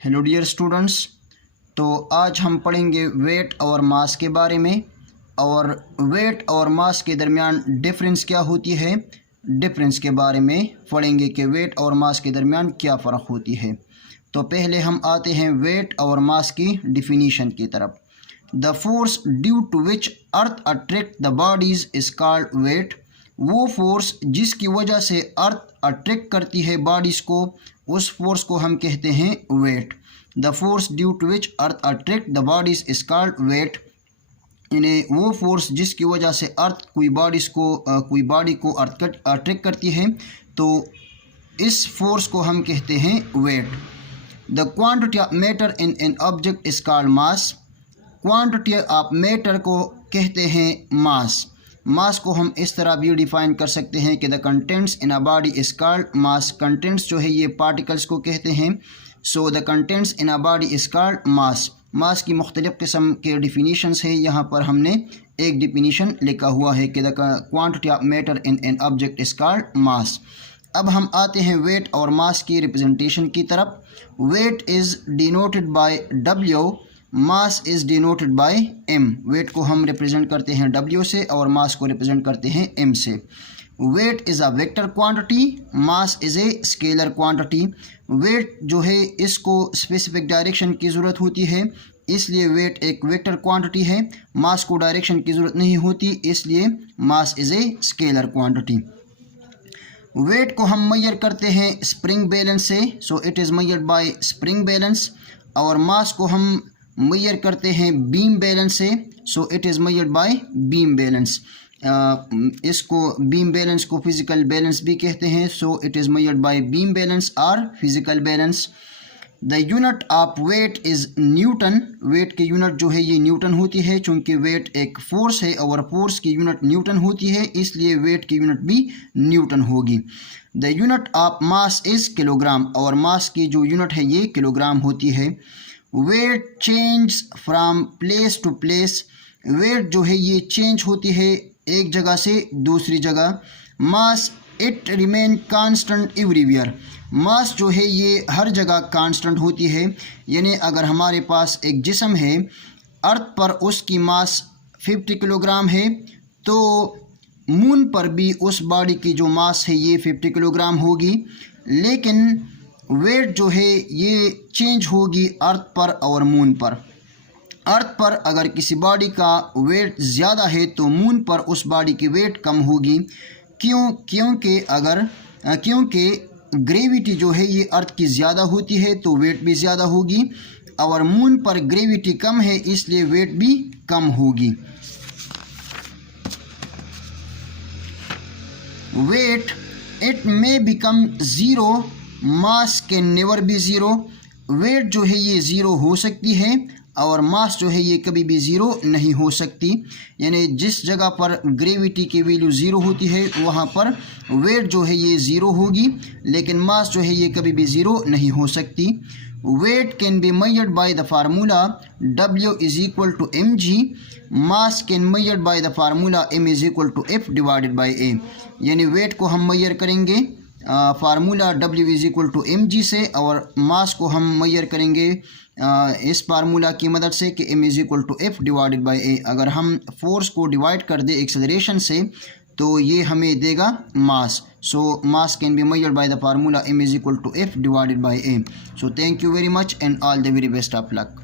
Hello dear students. तो आज हम पढ़ेंगे वेट और मास के बारे में, और वेट और मास के दरमियान डिफरेंस क्या होती है, डिफरेंस के बारे में पढ़ेंगे कि वेट और मास के दरमियान क्या फ़र्क होती है। तो पहले हम आते हैं वेट और मास की डिफिनीशन की तरफ। The force due to which earth attract the bodies is called weight. वो फोर्स जिसकी वजह से अर्थ अट्रैक्ट करती है बॉडीज़ को, उस फोर्स को हम कहते हैं weight. The force due to which earth attract the bodies is called weight. यानी वो फोर्स जिसकी वजह से अर्थ कोई बॉडी को अट्रैक्ट करती है, तो इस फोर्स को हम कहते हैं weight. The quantity of matter in an object is called mass. Quantity of matter को कहते हैं मास। मास को हम इस तरह भी डिफाइन कर सकते हैं कि the contents in a body is called mass. Contents जो है ये पार्टिकल्स को कहते हैं। So the contents in a body is called mass. Mass की मुख्तलिफ़ किस्म के डिफिनीशंस है। यहाँ पर हमने एक डिफिनीशन लिखा हुआ है कि the quantity of matter in an object is called मास। अब हम आते हैं वेट और मास की रिप्रेजेंटेशन की तरफ। Weight is denoted by W, mass is denoted by M। Weight को हम रिप्रेजेंट करते हैं W से और मास को रिप्रेजेंट करते हैं M से। Weight is a vector quantity, mass is a scalar quantity. Weight जो है इसको स्पेसिफिक डायरेक्शन की ज़रूरत होती है, इसलिए वेट एक वेक्टर क्वांटिटी है। मास को डायरेक्शन की ज़रूरत नहीं होती, इसलिए mass is a scalar quantity. Weight को हम मेजर करते हैं स्प्रिंग बैलेंस से, so it is measured by spring balance. और मास को हम मेजर करते हैं बीम बैलेंस से, so it is measured by beam balance. इसको बीम बैलेंस को फिज़िकल बैलेंस भी कहते हैं, so it is measured by beam balance और physical balance. The unit of weight is newton. Weight की यूनिट जो है ये न्यूटन होती है, चूँकि वेट एक फोर्स है और फोर्स की यूनिट न्यूटन होती है, इसलिए वेट की यूनिट भी न्यूटन होगी। The unit of mass is kilogram, और मास की जो यूनिट है ये किलोग्राम होती है। Weight change from place to place. Weight जो है ये चेंज होती है एक जगह से दूसरी जगह। Mass it remain constant everywhere. Mass जो है ये हर जगह कांस्टेंट होती है। यानी अगर हमारे पास एक जिस्म है, अर्थ पर उसकी मास 50 किलोग्राम है, तो मून पर भी उस बॉडी की जो मास है ये 50 किलोग्राम होगी। लेकिन वेट जो है ये चेंज होगी अर्थ पर और मून पर। अर्थ पर अगर किसी बॉडी का वेट ज़्यादा है तो मून पर उस बॉडी की वेट कम होगी। क्योंकि ग्रेविटी जो है ये अर्थ की ज़्यादा होती है, तो वेट भी ज़्यादा होगी। और मून पर ग्रेविटी कम है, इसलिए वेट भी कम होगी। Weight it may become zero, mass can never be zero. Weight जो है ये ज़ीरो हो सकती है और मास जो है ये कभी भी ज़ीरो नहीं हो सकती। यानी जिस जगह पर ग्रेविटी की वैल्यू ज़ीरो होती है वहाँ पर वेट जो है ये ज़ीरो होगी, लेकिन मास जो है ये कभी भी ज़ीरो नहीं हो सकती। Weight can be measured by the formula W is equal to mg। Mass can measured by the formula m is equal to f divided by a। यानी वेट को हम मेजर करेंगे formula W is equal to mg से, और mass को हम measure करेंगे इस फार्मूला की मदद से कि m is equal to f divided by a। अगर हम फोर्स को डिवाइड कर दे एक्सेलरेशन से तो ये हमें देगा mass. So mass can be measured by the formula m is equal to f divided by a। So thank you very much and all the very best of luck.